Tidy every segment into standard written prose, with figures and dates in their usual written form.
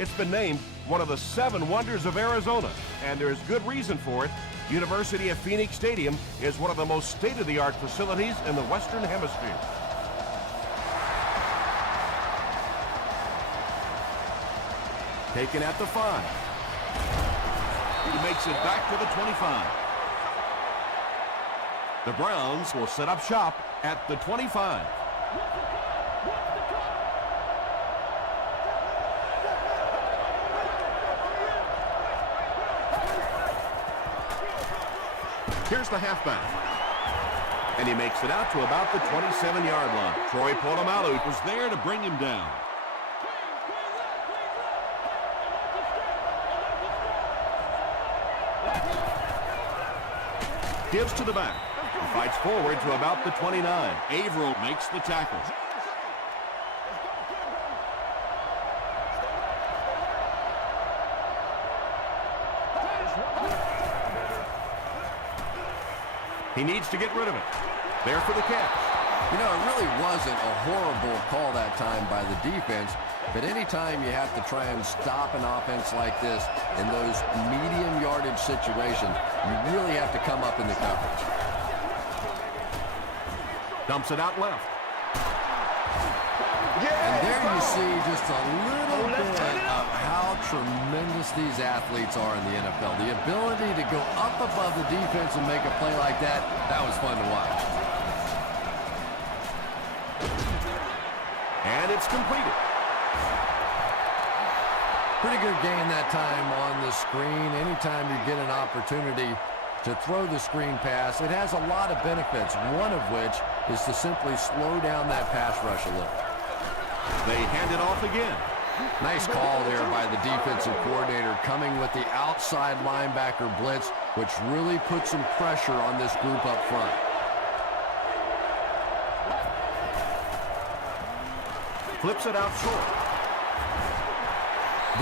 It's been named one of the 7 wonders of Arizona, and there's good reason for it. University of Phoenix Stadium is one of the most state-of-the-art facilities in the Western Hemisphere. Taken at the 5. He makes it back to the 25. The Browns will set up shop at the 25. Here's the halfback. And he makes it out to about the 27-yard line. Troy Polamalu was there to bring him down. Gives to the back. He fights forward to about the 29. Averill makes the tackle. He needs to get rid of it. There for the catch. You know, it really wasn't a horrible call that time by the defense, but anytime you have to try and stop an offense like this in those medium yardage situations, you really have to come up in the coverage. Dumps it out left. And there you see just a little bit of how tremendous these athletes are in the NFL. The ability to go up above the defense and make a play like that, that was fun to watch. And it's completed. Pretty good gain that time on the screen. Anytime you get an opportunity to throw the screen pass, it has a lot of benefits, one of which is to simply slow down that pass rush a little. They hand it off again. Nice call there by the defensive coordinator, coming with the outside linebacker blitz, which really puts some pressure on this group up front. Flips it out short.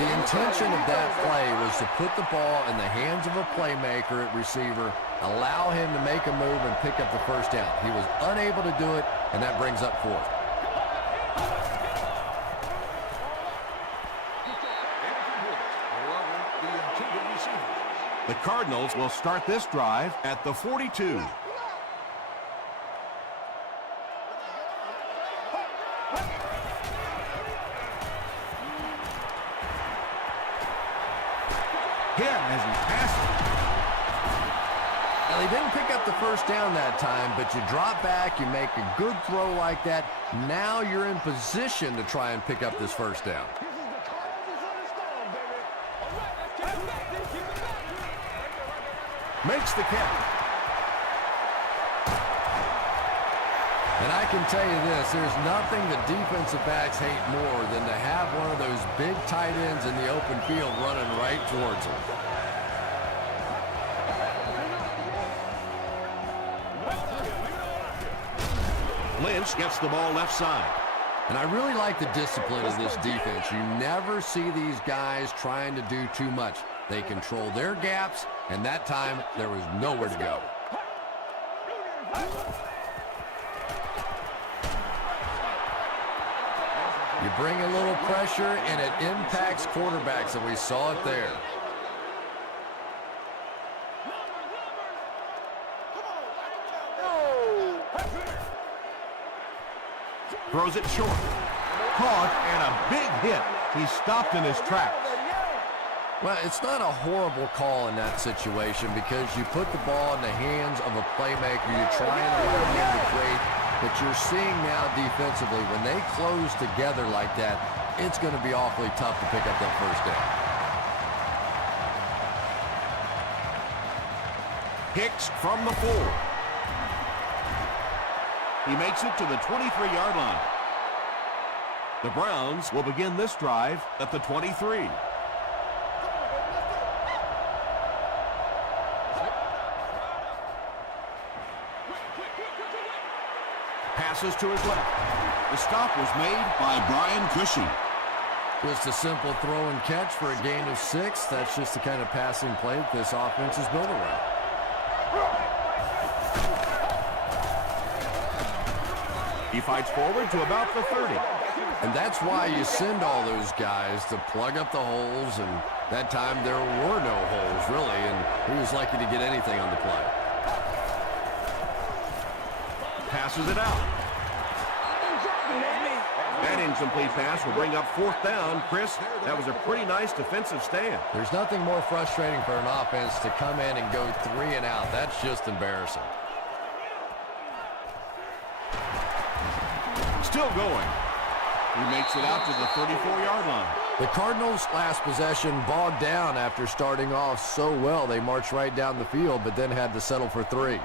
The intention of that play was to put the ball in the hands of a playmaker at receiver, allow him to make a move and pick up the first down. He was unable to do it, and that brings up 4th. The Cardinals will start this drive at the 42. Hit as he passes. Well, he didn't pick up the first down that time, but you drop back, you make a good throw like that. Now you're in position to try and pick up this first down. Makes the catch. And I can tell you this, there's nothing the defensive backs hate more than to have one of those big tight ends in the open field running right towards them. Lynch gets the ball left side. And I really like the discipline of this defense. You never see these guys trying to do too much. They control their gaps, and that time there was nowhere to go. You bring a little pressure, and it impacts quarterbacks, and we saw it there. Throws it short. Caught, and a big hit. He's stopped in his tracks. Well, it's not a horrible call in that situation because you put the ball in the hands of a playmaker. You're trying to allow him to create, but you're seeing now defensively, when they close together like that, it's going to be awfully tough to pick up that first down. Hicks from the 4. He makes it to the 23-yard line. The Browns will begin this drive at the 23. Passes to his left. The stop was made by Brian Cushing. Just a simple throw and catch for a gain of 6. That's just the kind of passing play that this offense is built around. He fights forward to about the 30. And that's why you send all those guys to plug up the holes, and that time there were no holes, really, and he was lucky to get anything on the play. Passes it out. That incomplete pass will bring up 4th down. Chris, that was a pretty nice defensive stand. There's nothing more frustrating for an offense to come in and go 3 and out. That's just embarrassing. Still going. He makes it out to the 34-yard line. The Cardinals' last possession bogged down after starting off so well. They marched right down the field, but then had to settle for 3.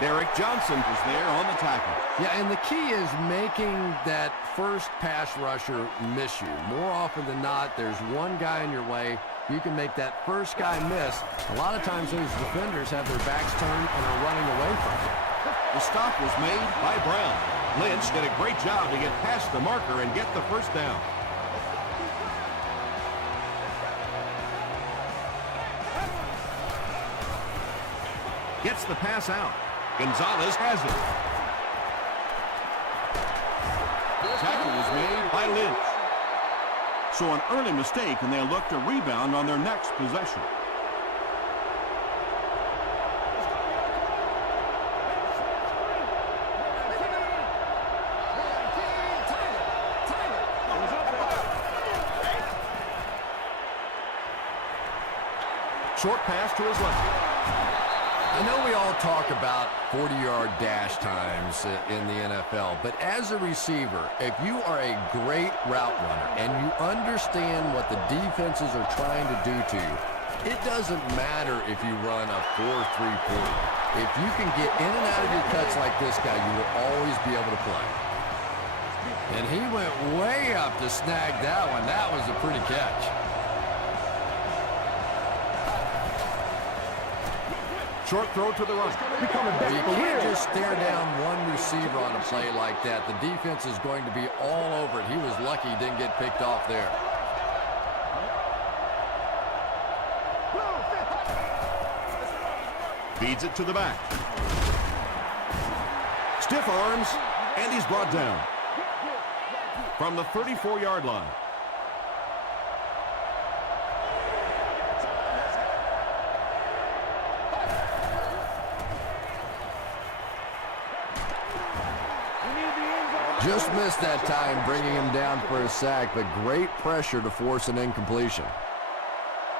Derek Johnson was there on the tackle. Yeah, and the key is making that first pass rusher miss you. More often than not, there's one guy in your way. You can make that first guy miss. A lot of times those defenders have their backs turned and are running away from it. The stop was made by Brown. Lynch did a great job to get past the marker and get the first down. Gets the pass out. Gonzalez has it. Tackle was made by Lynch. So an early mistake, and they'll look to rebound on their next possession. Short pass to his left. I know we all talk about 40-yard dash times in the NFL, but as a receiver, if you are a great route runner and you understand what the defenses are trying to do to you, it doesn't matter if you run a 4.340. If you can get in and out of your cuts like this guy, you will always be able to play. And he went way up to snag that one. That was a pretty catch. Short throw to the right. You can't just stare down one receiver on a play like that. The defense is going to be all over it. He was lucky he didn't get picked off there. Feeds it to the back. Stiff arms, and he's brought down. From the 34-yard line. Just missed that time, bringing him down for a sack, but great pressure to force an incompletion.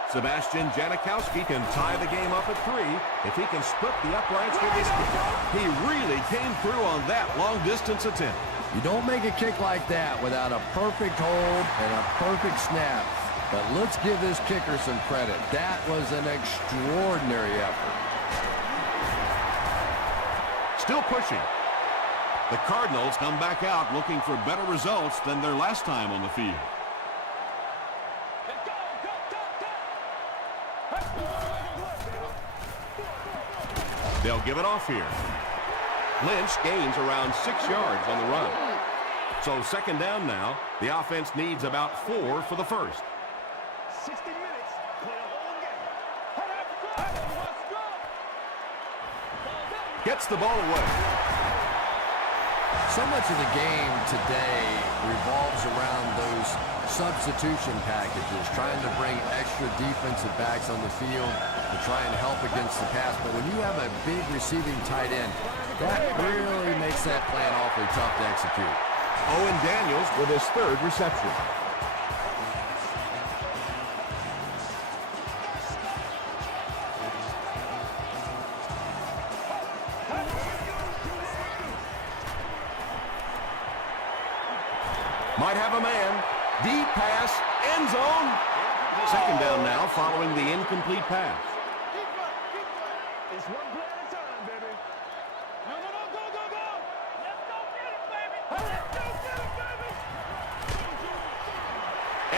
Sebastian Janikowski can tie the game up at 3 if he can split the uprights with his kick. He really came through on that long-distance attempt. You don't make a kick like that without a perfect hold and a perfect snap. But let's give this kicker some credit. That was an extraordinary effort. Still pushing. The Cardinals come back out looking for better results than their last time on the field. They'll give it off here. Lynch gains around 6 yards on the run. So second down now. The offense needs about 4 for the first. 60 minutes, play a whole game. Gets the ball away. So much of the game today revolves around those substitution packages, trying to bring extra defensive backs on the field to try and help against the pass. But when you have a big receiving tight end, that really makes that plan awfully tough to execute. Owen Daniels with his 3rd reception. Might have a man. Deep pass. End zone. Second down now following the incomplete pass. It's one play at a time, baby. No, go, go, go. Let's go get it, baby. Let's go get it, baby.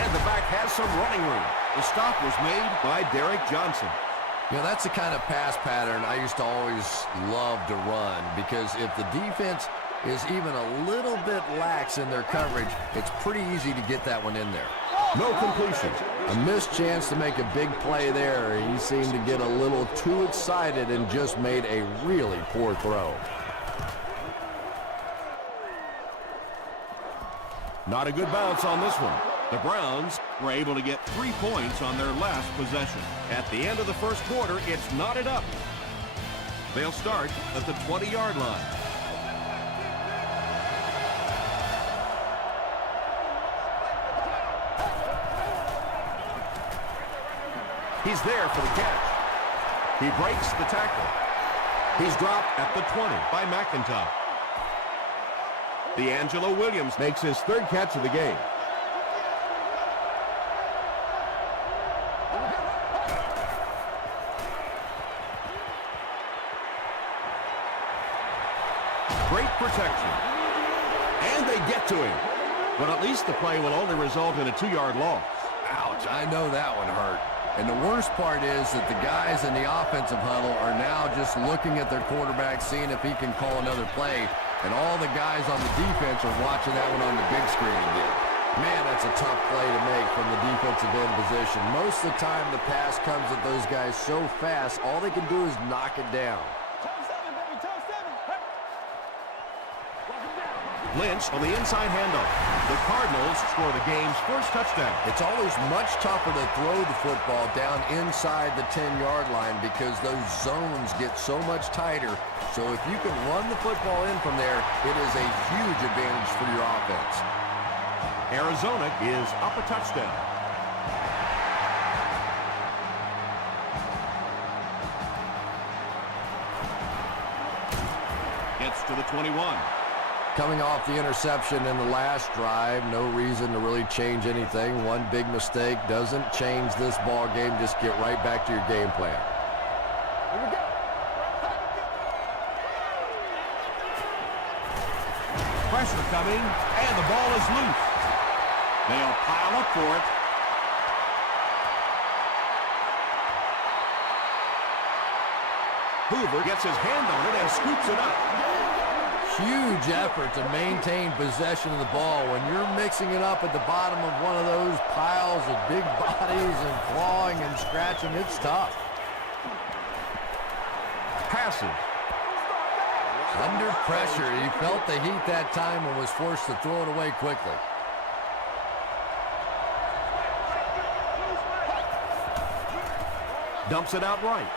And the back has some running room. The stop was made by Derek Johnson. You know, that's the kind of pass pattern I used to always love to run, because if the defense is even a little bit lax in their coverage, it's pretty easy to get that one in there. No completion. A missed chance to make a big play there. He seemed to get a little too excited and just made a really poor throw. Not a good bounce on this one. The Browns were able to get 3 points on their last possession. At the end of the first quarter, it's knotted up. They'll start at the 20-yard line. He's there for the catch. He breaks the tackle. He's dropped at the 20 by McIntyre. D'Angelo Williams makes his 3rd catch of the game. Great protection. And they get to him. But at least the play will only result in a 2-yard loss. Ouch, I know that one hurt. And the worst part is that the guys in the offensive huddle are now just looking at their quarterback, seeing if he can call another play. And all the guys on the defense are watching that one on the big screen again. Man, that's a tough play to make from the defensive end position. Most of the time, the pass comes at those guys so fast, all they can do is knock it down. Lynch on the inside handoff. The Cardinals score the game's first touchdown. It's always much tougher to throw the football down inside the 10-yard line because those zones get so much tighter. So if you can run the football in from there, it is a huge advantage for your offense. Arizona is up a touchdown. Gets to the 21. Coming off the interception in the last drive, no reason to really change anything. One big mistake doesn't change this ball game. Just get right back to your game plan. Here we go. Pressure coming, and the ball is loose. They'll pile up for it. Hoover gets his hand on it and scoops it up. Huge effort to maintain possession of the ball. When you're mixing it up at the bottom of one of those piles of big bodies and clawing and scratching, it's tough. Passes. Under pressure, he felt the heat that time and was forced to throw it away quickly. Dumps it out right.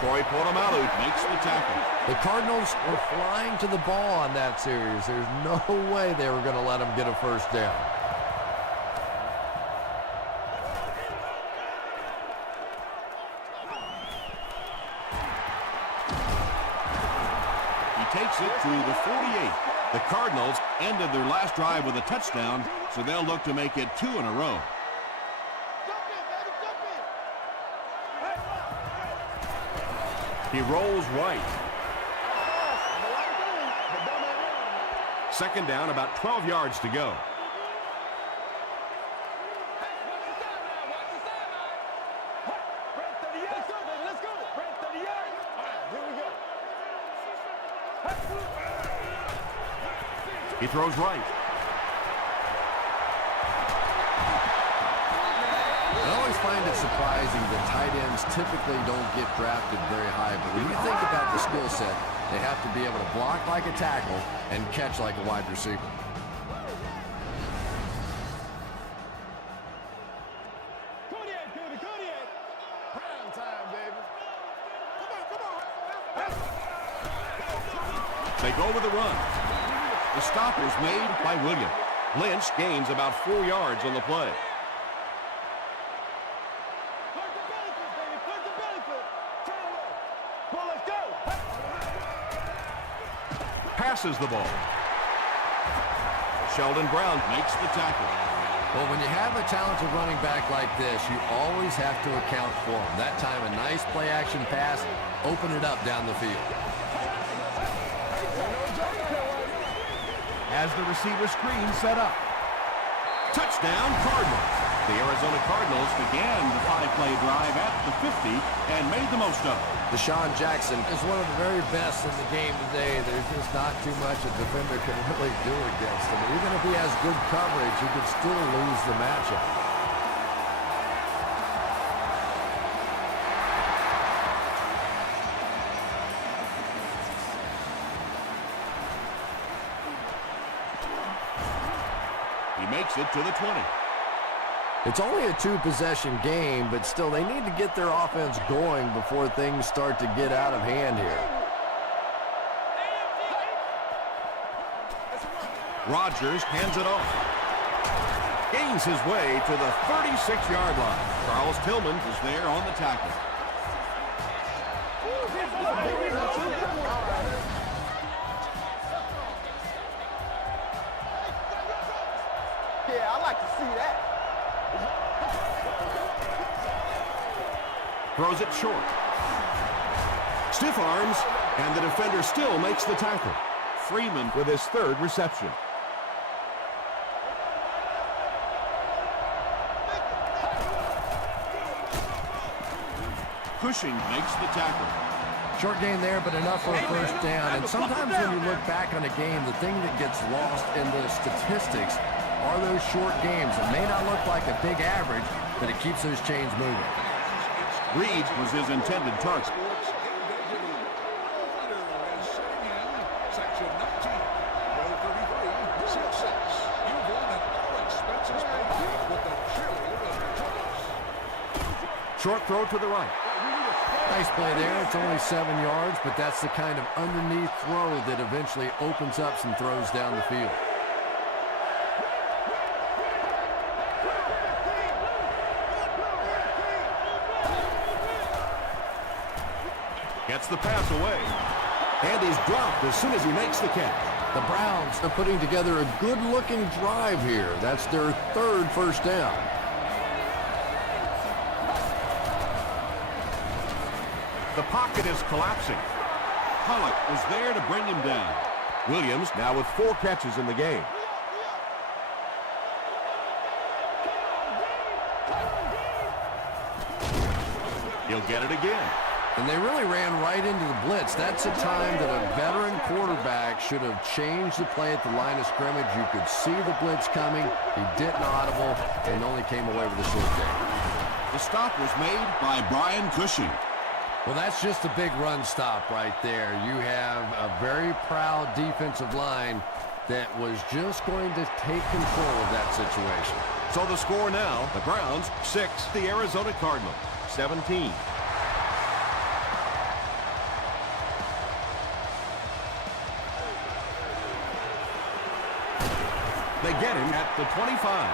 Troy Polamalu makes the tackle. The Cardinals were flying to the ball on that series. There's no way they were going to let them get a first down. He takes it to the 48. The Cardinals ended their last drive with a touchdown, so they'll look to make it 2 in a row. He rolls right. 2nd down, about 12 yards to go. He throws right. I always find it surprising that tight ends typically don't get drafted very high, but when you think about the skill set, they have to be able to block like a tackle and catch like a wide receiver. They go with a run. The stop is made by Williams. Lynch gains about 4 yards on the play. Passes the ball. Sheldon Brown makes the tackle. Well, when you have a talented running back like this, you always have to account for him. That time, a nice play-action pass, open it up down the field. As the receiver screen set up. Touchdown, Cardinals. The Arizona Cardinals began the 5-play drive at the 50 and made the most of it. Deshaun Jackson is one of the very best in the game today. There's just not too much a defender can really do against him. Even if he has good coverage, he could still lose the matchup. He makes it to the 20. It's only a 2-possession game, but still they need to get their offense going before things start to get out of hand here. Rodgers hands it off. Gains his way to the 36-yard line. Charles Tillman is there on the tackle. Yeah, I like to see that. Throws it short. Stiff arms, and the defender still makes the tackle. Freeman With his third reception. Cushing makes the tackle. Short gain there, but enough for a first down. And sometimes when you look back on a game, the thing that gets lost in the statistics are those short games. It may not look like a big average, but it keeps those chains moving. Reed was his intended target. Short throw to the right. Nice play there. It's only 7 yards, but that's the kind of underneath throw that eventually opens up some throws down the field. Gets the pass away. And he's dropped as soon as he makes the catch. The Browns are putting together a good-looking drive here. That's their third first down. The pocket is collapsing. Pollock was there to bring him down. Williams now with 4 catches in the game. He'll get it again. And they really ran right into the blitz. That's a time that a veteran quarterback should have changed the play at the line of scrimmage. You could see the blitz coming. He didn't audible and only came away with a short gain. The stop was made by Brian Cushing. Well, that's just a big run stop right there. You have a very proud defensive line that was just going to take control of that situation. So the score now, the Browns 6, the Arizona Cardinals 17. They get him at the 25.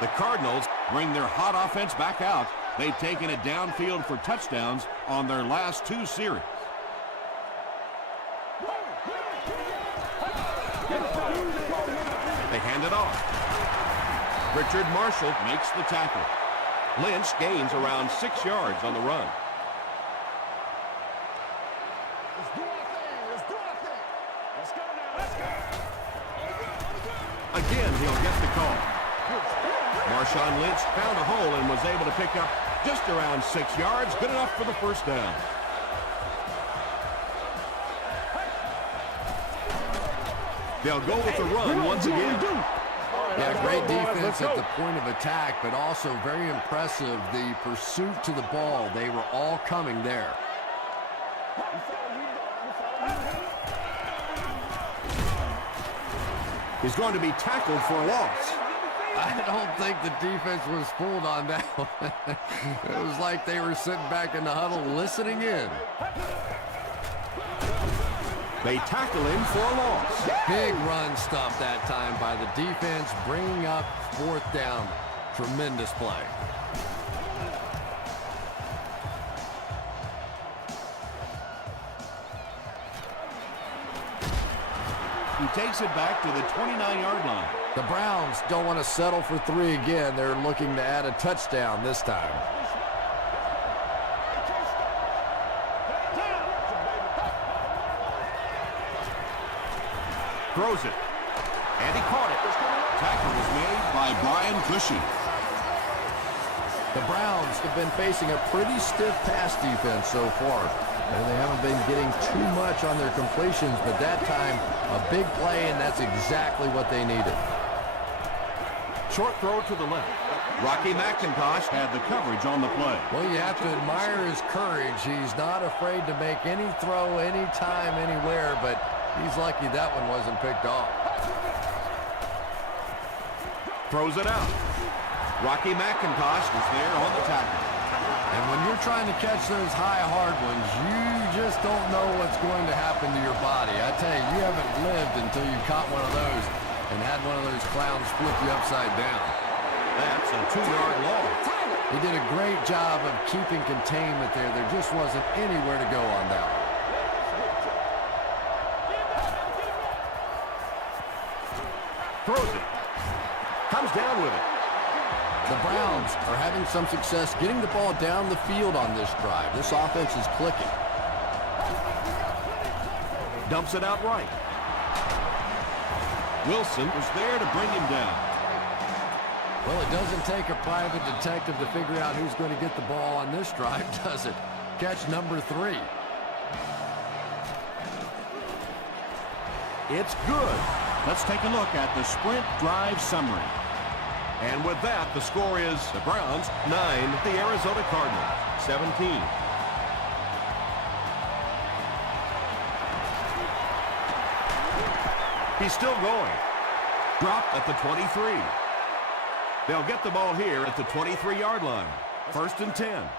The Cardinals bring their hot offense back out. They've taken it downfield for touchdowns on their last 2 series. They hand it off. Richard Marshall makes the tackle. Lynch gains around 6 yards on the run. Let's do our thing. Let's do our thing. Let's go now. Let's go. Again, he'll get the call. Marshawn Lynch found a hole and was able to pick up just around 6 yards, good enough for the first down. They'll go with the run once again. Yeah, great defense at the point of attack, but also very impressive the pursuit to the ball. They were all coming there. He's going to be tackled for a loss. I don't think the defense was fooled on that one. It was like they were sitting back in the huddle listening in. They tackle him for a loss. Big run stop that time by the defense, bringing up 4th down. Tremendous play. He takes it back to the 29-yard line. The Browns don't want to settle for 3 again. They're looking to add a touchdown this time. Throws it. And he caught it. Tackle was made by Brian Cushing. The Browns have been facing a pretty stiff pass defense so far. And they haven't been getting too much on their completions, but that time, a big play, and that's exactly what they needed. Short throw to the left. Rocky McIntosh had the coverage on the play. Well, you have to admire his courage. He's not afraid to make any throw, anytime, anywhere, but he's lucky that one wasn't picked off. Throws it out. Rocky McIntosh is there on the tackle. And when you're trying to catch those high, hard ones, you just don't know what's going to happen to your body. I tell you, you haven't lived until you caught one of those and had one of those clowns flip you upside down. That's a 2-yard loss. He did a great job of keeping containment there. There just wasn't anywhere to go on that one. Throws it. Comes down with it. The Browns are having some success getting the ball down the field on this drive. This offense is clicking. Dumps it out right. Wilson was there to bring him down. Well, it doesn't take a private detective to figure out who's going to get the ball on this drive, does it? Catch number 3. It's good. Let's take a look at the sprint drive summary. And with that, the score is the Browns 9, the Arizona Cardinals 17. He's still going. Dropped at the 23. They'll get the ball here at the 23-yard line. 1st and 10.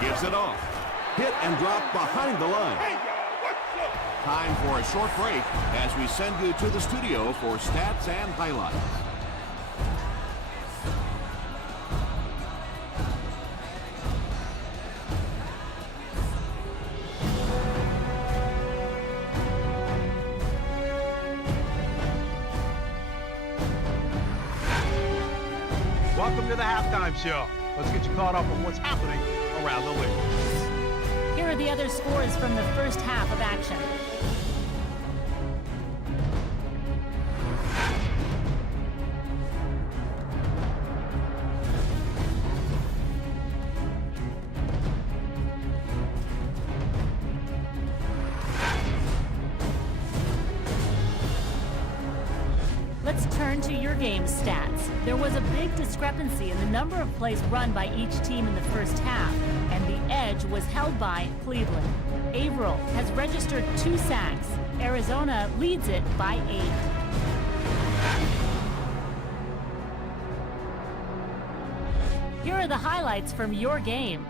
Gives it off. Hit and drop behind the line. Time for a short break as we send you to the studio for stats and highlights. Welcome to the halftime show. Let's get you caught up on what's happening around the league. Here are the other scores from the first half of action. Let's turn to your game stats. There was a big discrepancy in the number of plays run by each team in the first half, and the edge was held by Cleveland. Averill has registered 2 sacks. Arizona leads it by 8. Here are the highlights from your game.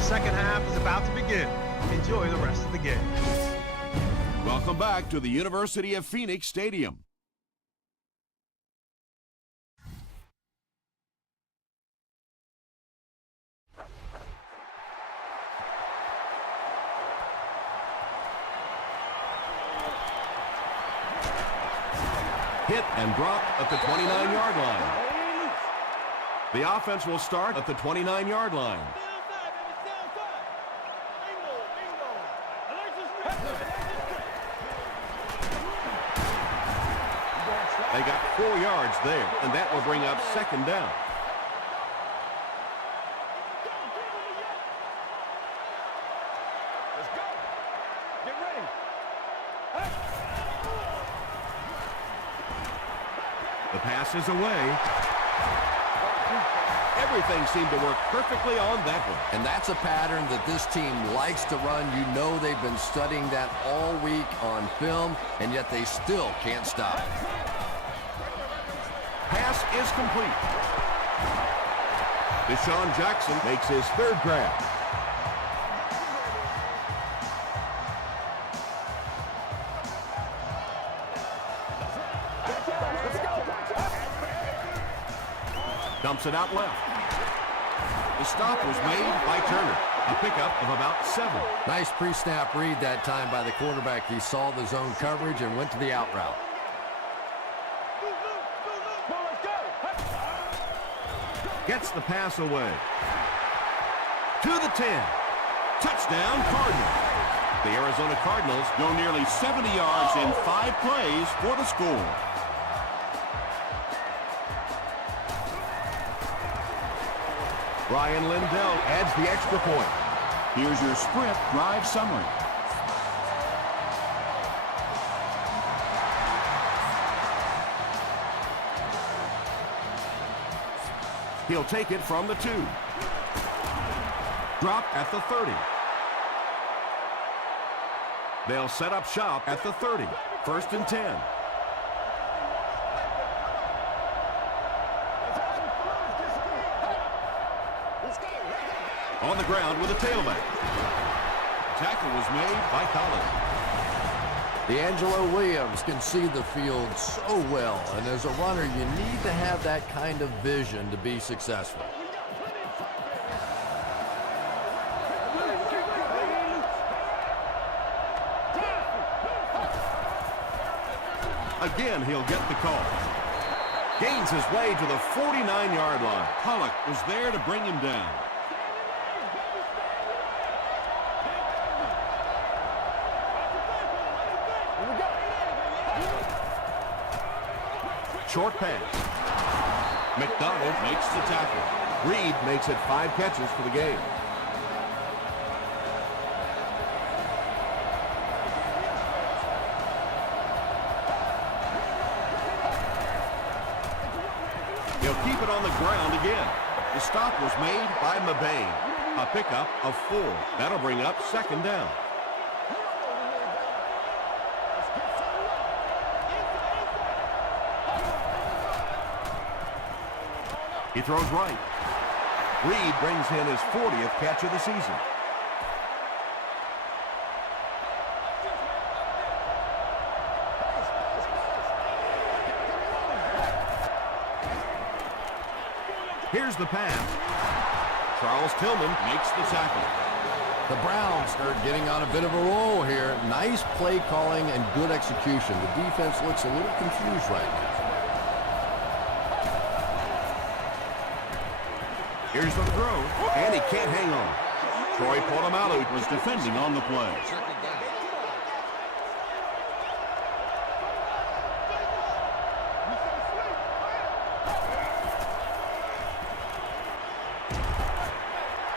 Second half is about to begin. Enjoy the rest of the game. Welcome back to the University of Phoenix Stadium. Hit and drop at the 29-yard line. The offense will start at the 29-yard line. They got 4 yards there, and that will bring up 2nd down. Let's go. Get ready. The pass is away. Everything seemed to work perfectly on that one. And that's a pattern that this team likes to run. You know they've been studying that all week on film, and yet they still can't stop it. Pass is complete. Deshaun Jackson makes his 3rd grab. Dumps it out left. The stop was made by Turner. A pickup of about 7. Nice pre-snap read that time by the quarterback. He saw the zone coverage and went to the out route. Gets the pass away. To the 10. Touchdown, Cardinals. The Arizona Cardinals go nearly 70 yards in 5 plays for the score. Ryan Lindell adds the extra point. Here's your sprint drive summary. He'll take it from the 2. Drop at the 30. They'll set up shop at the 30. 1st and 10. On the ground with a tailback. Tackle was made by Collins. D'Angelo Williams can see the field so well, and as a runner, you need to have that kind of vision to be successful. Again, he'll get the call. Gains his way to the 49-yard line. Pollock was there to bring him down. Short pass. McDonald makes the tackle. Reed makes it 5 catches for the game. He'll keep it on the ground again. The stop was made by Mabane. A pickup of 4. That'll bring up 2nd down. He throws right. Reed brings in his 40th catch of the season. Here's the pass. Charles Tillman makes the tackle. The Browns are getting on a bit of a roll here. Nice play calling and good execution. The defense looks a little confused right now. Here's the throw, and he can't hang on. Troy Polamalu was defending on the play.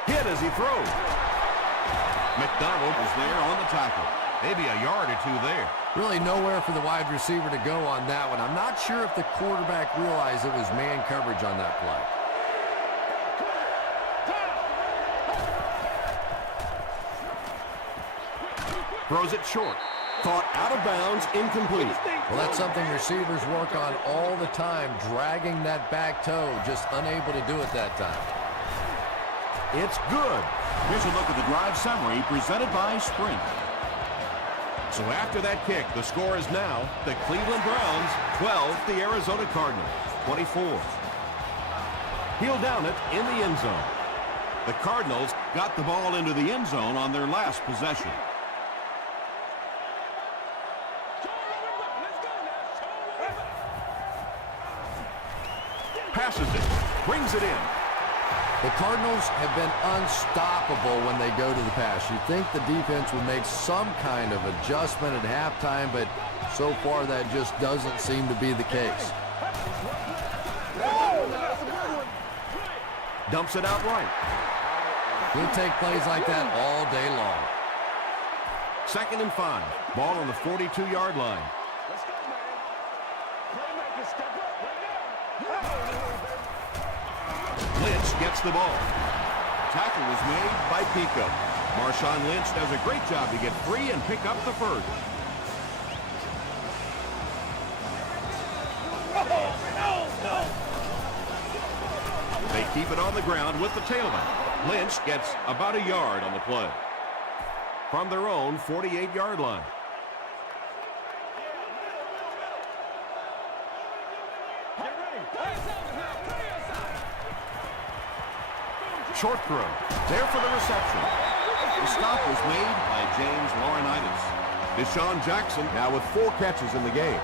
Hit as he throws. McDonald was there on the tackle. Maybe a yard or 2 there. Really nowhere for the wide receiver to go on that one. I'm not sure if the quarterback realized it was man coverage on that play. Throws it short. Thought out of bounds, incomplete. Well, that's something receivers work on all the time, dragging that back toe, just unable to do it that time. It's good. Here's a look at the drive summary presented by Sprint. So after that kick, the score is now the Cleveland Browns 12, the Arizona Cardinals 24. He'll down it in the end zone. The Cardinals got the ball into the end zone on their last possession. Passes it, brings it in. The Cardinals have been unstoppable when they go to the pass. You'd think the defense would make some kind of adjustment at halftime, but so far that just doesn't seem to be the case. Dumps it out right. He'll take plays like that all day long. 2nd and 5. Ball on the 42-yard line. Let's go, man. Playmakers, step up right now. Lynch gets the ball. Tackle was made by Pico. Marshawn Lynch does a great job to get free and pick up the first. They keep it on the ground with the tailback. Lynch gets about a yard on the play. From their own 48-yard line. Short throw. There for the reception. The stop was made by James Laurinaitis. Deshaun Jackson Now with 4 catches in the game.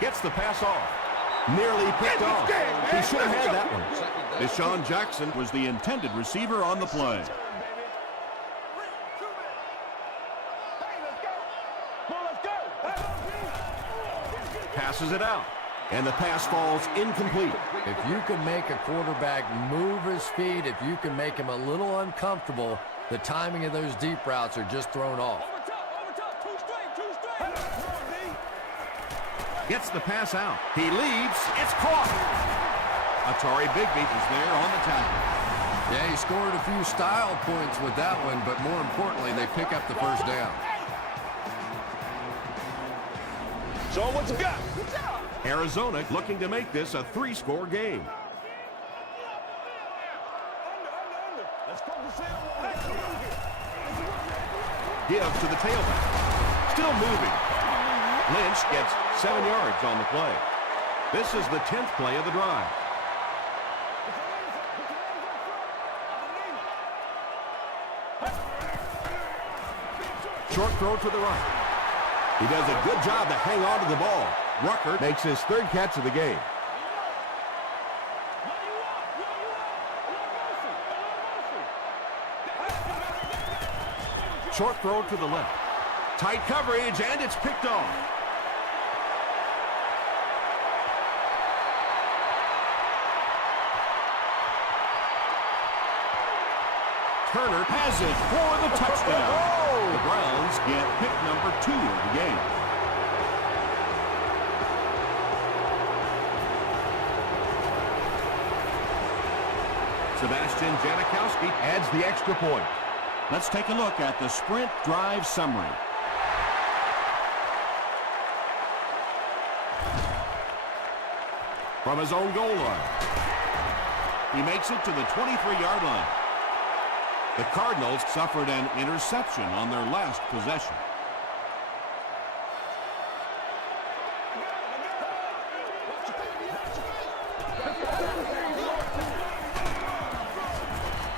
Gets the pass off. Nearly picked off. He should have had that one. Deshaun Jackson was the intended receiver on the play. Passes it out. And the pass falls incomplete. If you can make a quarterback move his feet, if you can make him a little uncomfortable, the timing of those deep routes are just thrown off. Gets the pass out. He leads. It's caught. Atari Bigby is there on the tackle. Yeah, he scored a few style points with that one, but more importantly, they pick up the first down. Show him what you got. Arizona looking to make this a 3-score game. Gives to the tailback. Still moving. Lynch gets 7 yards on the play. This is the 10th play of the drive. Short throw to the right. He does a good job to hang on to the ball. Rucker makes his 3rd catch of the game. Short throw to the left. Tight coverage, and it's picked off. Turner has it for the touchdown. The Browns get pick number 2 of the game. Sebastian Janikowski adds the extra point. Let's take a look at the sprint drive summary. From his own goal line. He makes it to the 23-yard line. The Cardinals suffered an interception on their last possession.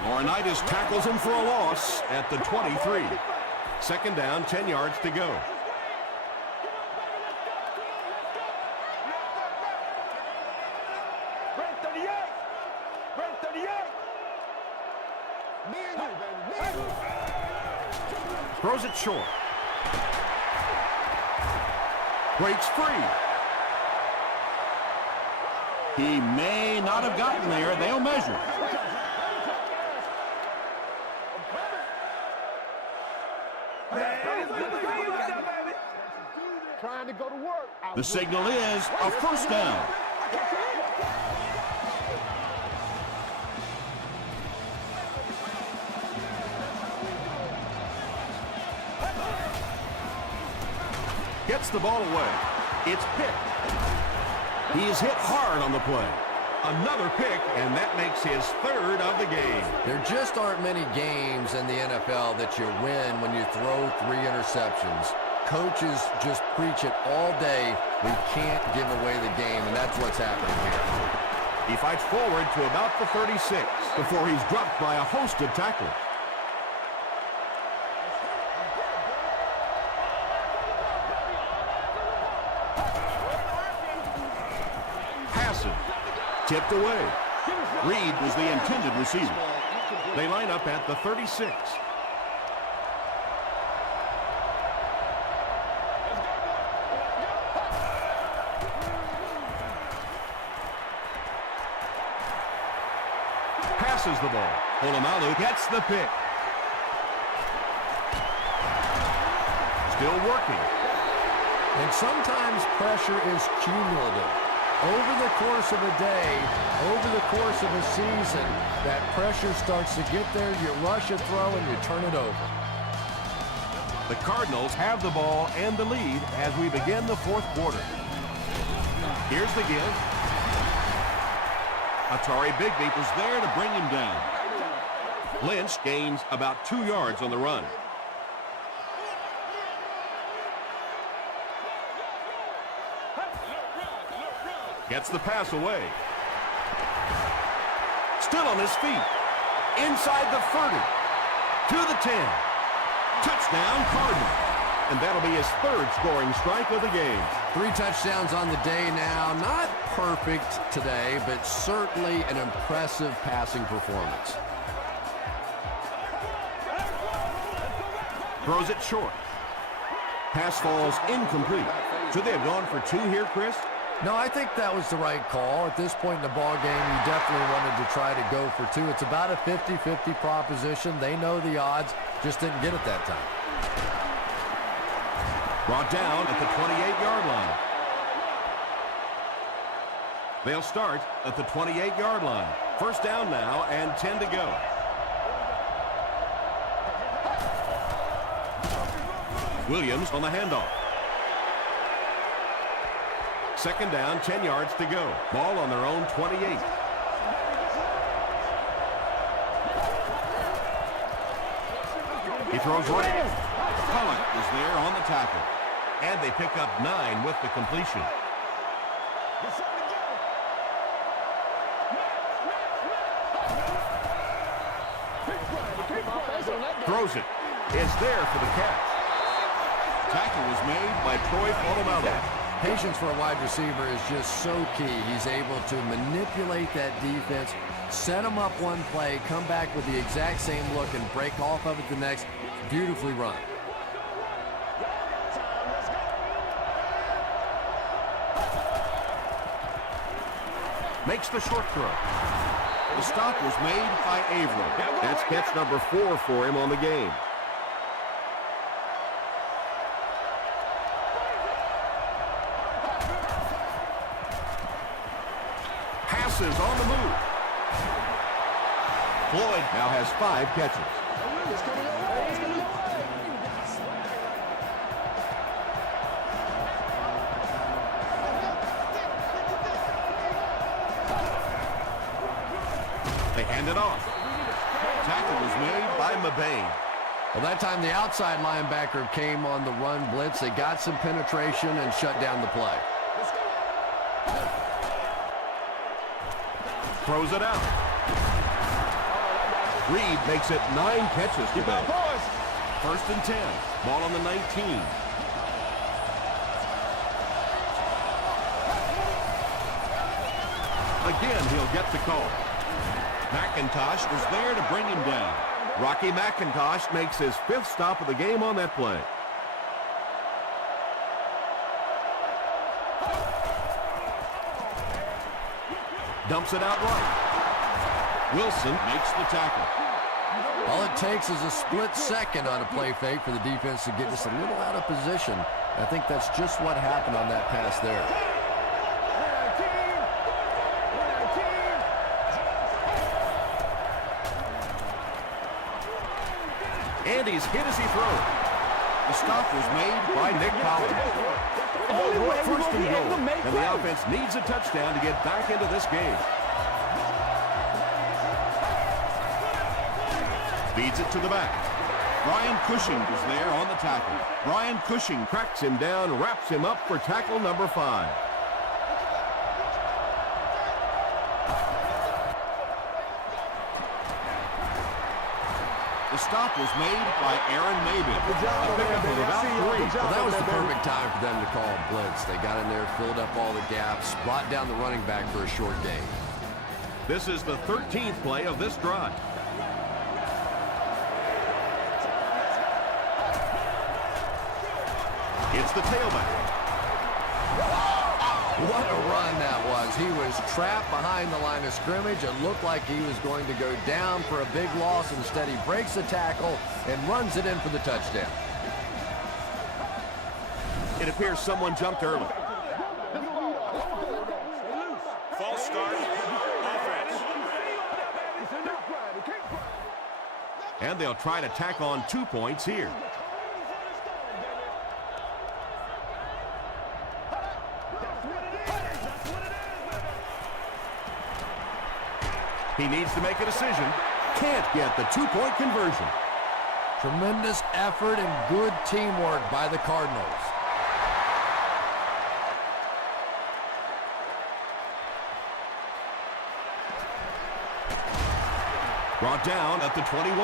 Laurinaitis tackles him for a loss at the 23. 2nd down, 10 yards to go. Throws it short. Breaks free. He may not have gotten there. They'll measure. Trying to go to work. The signal is a first down. Gets the ball away. It's picked. He's hit hard on the play. Another pick, and that makes his 3rd of the game. There just aren't many games in the NFL that you win when you throw 3 interceptions. Coaches just preach it all day. We can't give away the game, and that's what's happening here. He fights forward to about the 36 before he's dropped by a host of tacklers. Tipped away. Reed was the intended receiver. They line up at the 36. Passes the ball. Polamalu gets the pick. Still working. And sometimes pressure is cumulative. Over the course of a day, over the course of a season, that pressure starts to get there, you rush a throw, and you turn it over. The Cardinals have the ball and the lead as we begin the 4th quarter. Here's the give. Atari Bigby was there to bring him down. Lynch gains about 2 yards on the run. Gets the pass away. Still on his feet. Inside the 30. To the 10. Touchdown, Cardinals. And that'll be his third scoring strike of the game. 3 touchdowns on the day now. Not perfect today, but certainly an impressive passing performance. Throws it short. Pass falls incomplete. Should they have gone for 2 here, Chris? No, I think that was the right call. At this point in the ball game, you definitely wanted to try to go for 2. It's about a 50-50 proposition. They know the odds, just didn't get it that time. Brought down at the 28-yard line. They'll start at the 28-yard line. First down now and 10 to go. Williams on the handoff. Second down, 10 yards to go. Ball on their own 28. He throws right. Pollock is there on the tackle. And they pick up 9 with the completion. Throws it. Is there for the catch. Tackle was made by Troy Polamalu. Patience for a wide receiver is just so key. He's able to manipulate that defense, set him up one play, come back with the exact same look, and break off of it the next. Beautifully run. Makes the short throw. The stop was made by Averill. That's catch number 4 for him on the game. Passes on the move. Floyd now has 5 catches. They hand it off. Tackle was made by Mabane. Well, that time the outside linebacker came on the run blitz. They got some penetration and shut down the play. Throws it out. Reed makes it 9 catches today. First and 10. Ball on the 19. Again, he'll get the call. McIntosh was there to bring him down. Rocky McIntosh makes his 5th stop of the game on that play. Dumps it out right. Wilson makes the tackle. All it takes is a split second on a play fake for the defense to get just a little out of position. I think that's just what happened on that pass there. And he's hit as he throws. The stop was made by Nick Collins. First and goal, and the offense needs a touchdown to get back into this game. Feeds it to the back. Brian Cushing is there on the tackle. Brian Cushing cracks him down, wraps him up for tackle number 5. The stop was made by Aaron Mabin. A pickup of about 3. Well, that was the perfect time for them to call a blitz. They got in there, filled up all the gaps, brought down the running back for a short gain. This is the 13th play of this drive. It's the tailback. What a run that was. He was trapped behind the line of scrimmage. It looked like he was going to go down for a big loss. Instead, he breaks the tackle and runs it in for the touchdown. It appears someone jumped early. False start. Offense. And they'll try to tack on 2 points here. He needs to make a decision. Can't get the 2-point conversion. Tremendous effort and good teamwork by the Cardinals. Brought down at the 21.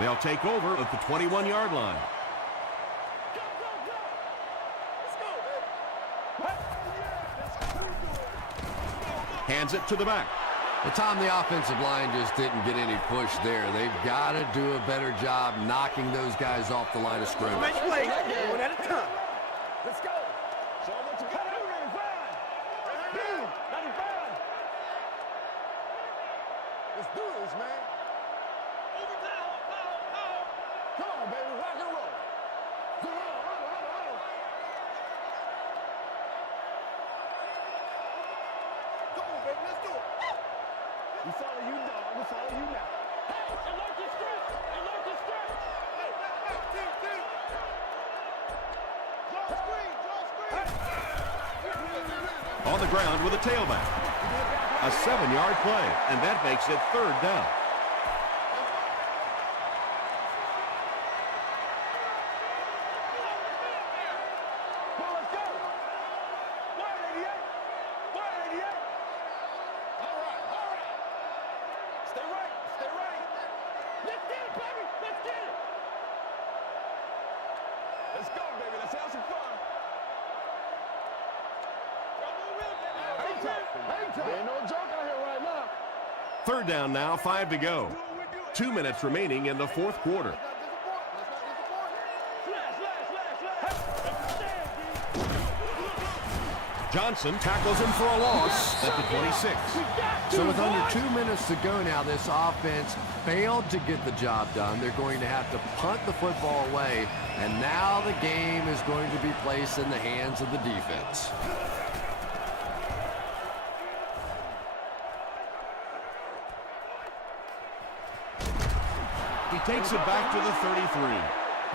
They'll take over at the 21-yard line. Hands it to the back. Well, Tom, the offensive line just didn't get any push there. They've got to do a better job knocking those guys off the line of scrimmage. One at a time. Let's go. Show them what you got. 95. Let's do this, man. Overtime. Come on, baby. Rock and roll. Come on, baby. Let's do it. We follow you, dog. We follow you now. Hey, alert the stretch. Alert the stretch. Hey, team. Draw screen. On the ground with a tailback. A 7-yard play, and that makes it 3rd down. Well, let's go. 188. All right. Stay right. Let's get it, baby. Let's get it. Let's go, baby. Let's have some fun. Ain't no joke out here right now. 3rd down now, 5 to go. 2 minutes remaining in the 4th quarter. Johnson tackles him for a loss at the 26. So with under 2 minutes to go now, this offense failed to get the job done. They're going to have to punt the football away, and now the game is going to be placed in the hands of the defense. He takes it back to the 33.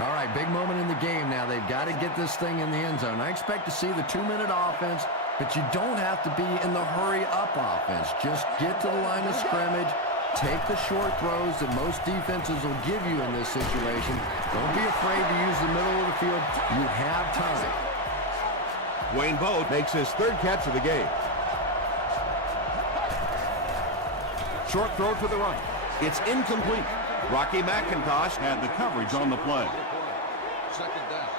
All right, big moment in the game now. They've got to get this thing in the end zone. I expect to see the 2-minute offense, but you don't have to be in the hurry-up offense. Just get to the line of scrimmage, take the short throws that most defenses will give you in this situation. Don't be afraid to use the middle of the field. You have time. Wayne Boat makes his 3rd catch of the game. Short throw to the right. It's incomplete. Rocky McIntosh had the coverage on the play. 2nd down.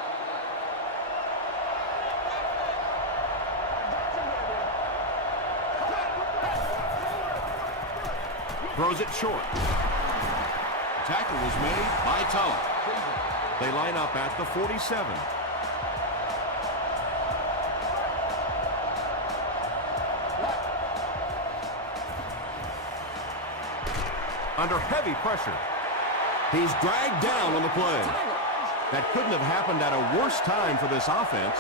Throws it short. Tackle was made by Tulloch. They line up at the 47. Under heavy pressure. He's dragged down on the play. That couldn't have happened at a worse time for this offense.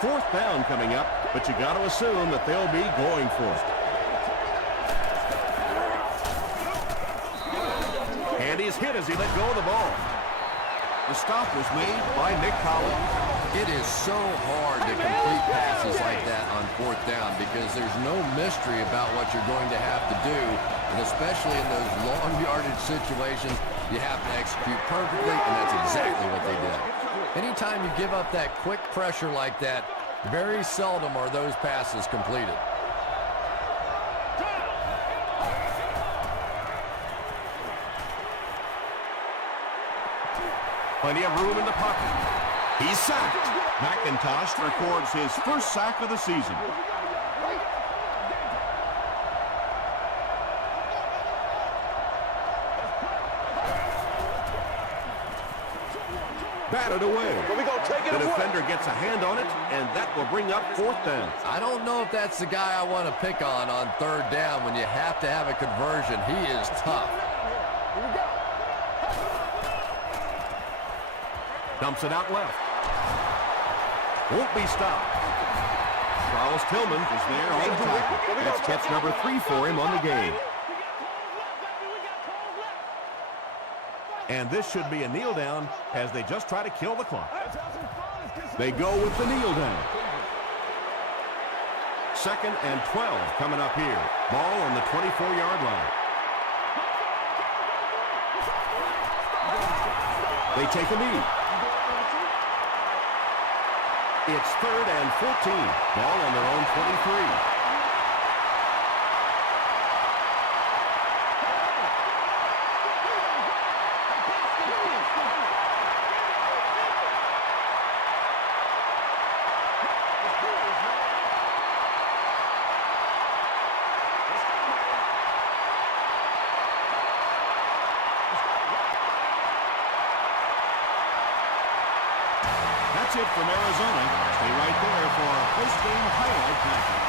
4th down coming up, but you got to assume that they'll be going for it. And he's hit as he let go of the ball. The stop was made by Nick Collins. It is so hard to complete passes like that on 4th down because there's no mystery about what you're going to have to do, and especially in those long yardage situations, you have to execute perfectly, and that's exactly what they did. Anytime you give up that quick pressure like that, very seldom are those passes completed. Plenty of room in the pocket. He's sacked. McIntosh records his 1st sack of the season. Batted away. The defender gets a hand on it, and that will bring up 4th down. I don't know if that's the guy I want to pick on 3rd down when you have to have a conversion. He is tough. Dumps it out left. Won't be stopped. Charles Tillman is there on the tackle. That's catch number 3 for him on the game. And this should be a kneel down as they just try to kill the clock. They go with the kneel down. 2nd and 12 coming up here. Ball on the 24-yard line. They take a knee. It's 3rd and 14. Ball on their own 23. That's it from Arizona. Stay right there for our post-game highlight package.